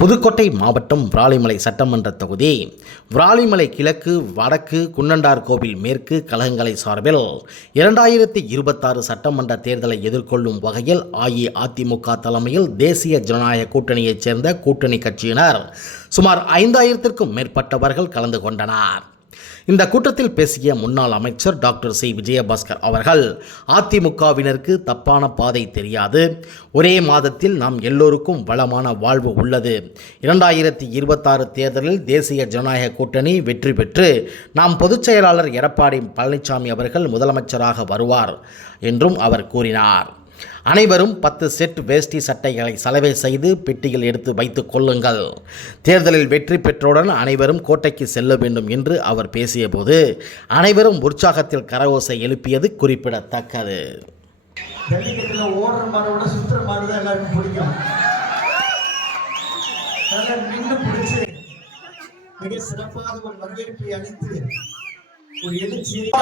புதுக்கோட்டை மாவட்டம் விராலிமலை சட்டமன்ற தொகுதி விராலிமலை கிழக்கு, வடக்கு, குன்னண்டார் கோவில் மேற்கு கழகங்களை சார்பில் 2026 சட்டமன்ற தேர்தலை எதிர்கொள்ளும் வகையில் அஇஅதிமுக தலைமையில் தேசிய ஜனநாயக கூட்டணியைச் சேர்ந்த கூட்டணி கட்சியினர் சுமார் 5000க்கும் மேற்பட்டவர்கள் கலந்து கொண்டனர். இந்த கூட்டத்தில் பேசிய முன்னாள் அமைச்சர் டாக்டர் சி. விஜயபாஸ்கர் அவர்கள், அதிமுகவினருக்கு தப்பான பாதை தெரியாது, ஒரே மாதத்தில் நாம் எல்லோருக்கும் வளமான வாழ்வு உள்ளது. 2026 தேர்தலில் தேசிய ஜனநாயக கூட்டணி வெற்றி பெற்று நாம் பொதுச் செயலாளர் எடப்பாடி பழனிசாமி அவர்கள் முதலமைச்சராக வருவார் என்றும் அவர் கூறினார். அனைவரும் 10 செட் வேஷ்டி சட்டைகளை சலவை செய்து பெட்டியில் எடுத்து வைத்துக் கொள்ளுங்கள். தேர்தலில் வெற்றி பெற்றவுடன் அனைவரும் கோட்டைக்கு செல்ல வேண்டும் என்று அவர் பேசியபோது அனைவரும் உற்சாகத்தில் கரகோசை எழுப்பியது குறிப்பிடத்தக்கது.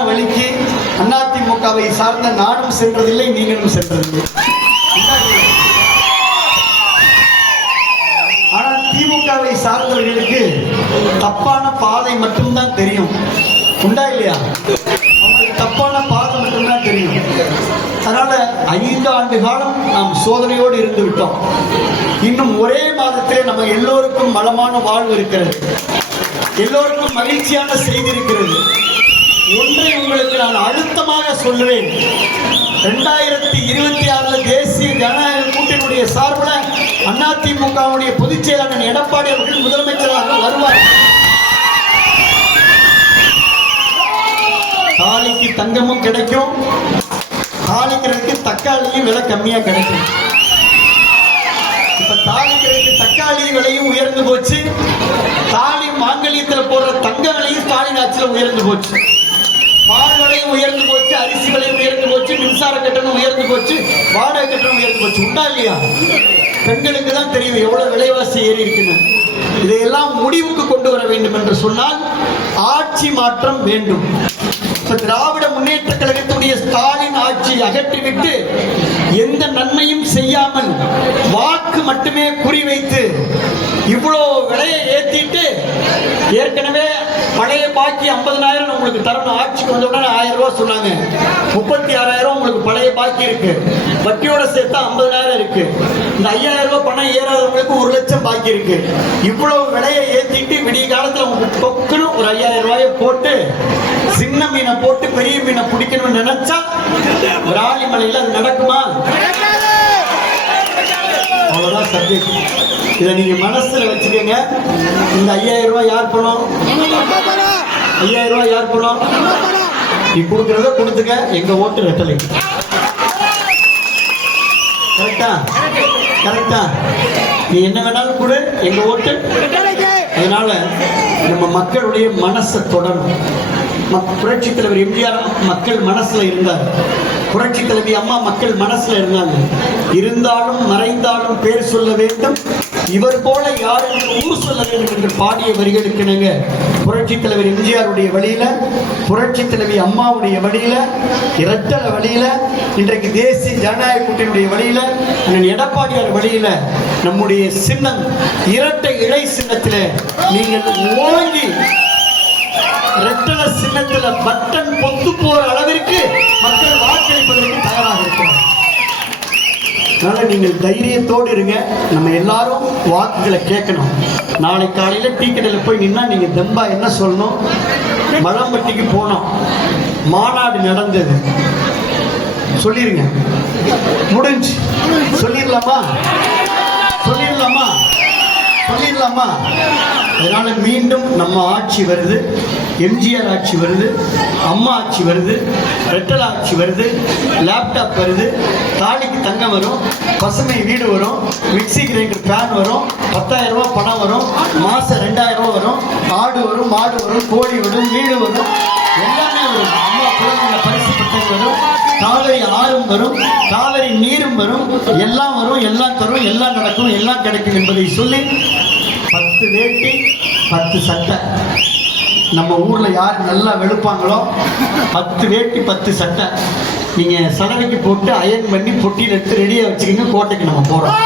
வழிக்கு அதிமுகவை சார்ந்த நாடும் சென்றதில்லை, நீங்களும் சென்றதில்லை. ஆனால் திமுகவை சார்ந்தவர்களுக்கு தப்பான பாதை மட்டும்தான் தெரியும். உண்டா இல்லையா? அவங்களுக்கு தப்பான பாதை மட்டும்தான் தெரியும். அதனால 5 ஆண்டு காலம் நாம் சோதனையோடு இருந்து விட்டோம். இன்னும் ஒரே மாதத்திலே நம்ம எல்லோருக்கும் வளமான வாழ்வு இருக்கிறது, எல்லோருக்கும் மகிழ்ச்சியான செய்தி இருக்கிறது. ஒன்றை உங்களுக்கு நான் அழுத்தமாக சொல்லுவேன், 2026 தேசிய ஜனநாயக கூட்டணியுடைய சார்பில் அதிமுகவுடைய பொதுச் செயலாளர் எடப்பாடி அவர்கள் முதலமைச்சராக வருவார். தாலிக்கு தங்கமும் கிடைக்கும், தாலிக்கிறதுக்கு தக்காளியும் விலை கம்மியா கிடைக்கும். இப்ப தாலிக்கிறதுக்கு தக்காளி விலையும் உயர்ந்து போச்சு, தாலி மாங்கல்யத்தில் போடுற தங்க விலையும் ஸ்டாலின் ஆட்சியில் உயர்ந்து போச்சு, பால் விலையும் உயர்ந்து போச்சு, அரிசி விலையும் உயர்ந்து போச்சு, மின்சார கட்டணம் உயர்ந்து போச்சு, வாடகை கட்டணம் உயர்ந்து போச்சு. உண்டா இல்லையா? பெண்களுக்கு தான் தெரியும் எவ்வளவு விலைவாசி ஏறி இருக்குன்னு. இதையெல்லாம் முடிவுக்கு கொண்டு வர வேண்டும் என்று சொன்னால் ஆட்சி மாற்றம் வேண்டும். திராவிட முன்னேற்ற கழகத்துடைய ஸ்டாலின் ஆட்சி அகற்றிவிட்டு எந்த நன்மையும் செய்யாமல் வாக்கு மட்டுமே குறிவைத்து இவ்வளோ விலையை ஏற்றிட்டு, ஏற்கனவே பழைய பாக்கி 50,000 உங்களுக்கு தரணும், ஆட்சிக்கு வந்த உடனே 1000 ரூபாய் சொன்னாங்க, 36,000 உங்களுக்கு பழைய பாக்கி இருக்கு, வட்டியோட சேர்த்தா 50,000 இருக்கு. இந்த 5,000 ரூபாய் பணம் ஏறாதவங்களுக்கு 1 லட்சம் பாக்கி இருக்கு. இவ்வளவு விலையை ஏற்றிட்டு விடிய காலத்தில் உங்களுக்கு பொக்குன்னு ஒரு 5,000 ரூபாயை போட்டு சின்ன மீனை போட்டு பெரிய மீனை பிடிக்கணும்னு நினைச்சா விராலிமலையில் அது நடக்குமா? அவ்வளவுதான் சப்ஜெக்ட். இதை நீங்க மனசுல வச்சுக்கோங்க. இந்த 5,000 ரூபாய் யார் பணம்? 5,000 ரூபாய் யார் பணம்? நீ கொடுக்கறத கொடுத்துக்க, எங்க ஓட்டு ரெட்டலை. கரெக்டா? கரெக்டா? நீ என்ன வேணாலும் கொடு, எங்க ஓட்டு. அதனால நம்ம மக்களுடைய மனசை தொடரும். புரட்சி தலைவர் எம்ஜிஆர் மக்கள் மனசுல இருந்தார், புரட்சி தலைவி அம்மா மக்கள் மனசுல இருந்தாங்க. இருந்தாலும் மறைந்தாலும் பேர் சொல்ல வேண்டும், இவர் போல யாரும் ஊர் சொல்ல வேண்டும் என்று பாடிய வரிகளுக்கு நாங்க புரட்சி தலைவர் எம்ஜிஆருடைய வழியில, புரட்சி தலைவி அம்மாவுடைய வழியில, இரட்டல வழியில, இன்றைக்கு தேசிய ஜனநாயக கூட்டணியுடைய வழியில, எடப்பாடியார் வழியில நம்முடைய சின்னம் இரட்டை இழை சின்னத்திலே நீங்கள் ஓங்கி ரெட்டல சின்னத்துல பட்டன் பொத்து போற அளவிற்கு மக்கள் வாக்களிப்பதற்கு தயாராக இருக்கிறார். அதனால நீங்கள் தைரியத்தோடு இருங்க. நம்ம எல்லாரும் வாக்குகளை கேட்கணும். நாளை காலையில டீ கடையில் போய் நின்னா நீங்க தெம்பா என்ன சொல்லணும்? மலம்பட்டிக்கு போனோம், மாநாடு நடந்தது சொல்லிருங்க. முடிஞ்சு சொல்லிடலாமா? சொல்லிடலாமா? சொல்லிடலாமா? அதனால மீண்டும் நம்ம ஆட்சி வருது, எம்ஜிஆர் ஆட்சி வருது, அம்மா ஆட்சி வருது, ரெட்டல் ஆட்சி வருது, லேப்டாப் வருது, தாலிக்கு தங்கம் வரும், பசுமை வீடு வரும், மிக்சி கிரைண்டர் ஃபேன் வரும், 10,000 ரூபாய் பணம் வரும், மாசம் 2,000 ரூபாய் வரும், ஆடு வரும், மாடு வரும், கோழி வரும், வீடு வரும், எல்லாமே வரும். அம்மா குழந்தைங்க பரிசு பெற்றது வரும், காவிரி ஆறும் வரும், காவிரி நீரும் வரும், எல்லாம் வரும், எல்லாம் தரும், எல்லாம் நடக்கும், எல்லாம் கிடைக்கும் என்பதை சொல்லி 10 வேட்டி 10 சட்டை. நம்ம ஊர்ல யார் நல்லா வெளுப்பாங்களோ 10 வேட்டி 10 சட்டை நீங்க சலவைக்கு போட்டு அயன் பண்ணி பொட்டியில் எடுத்து ரெடியா வச்சுக்கோங்க. கோட்டைக்கு நம்ம போறோம்.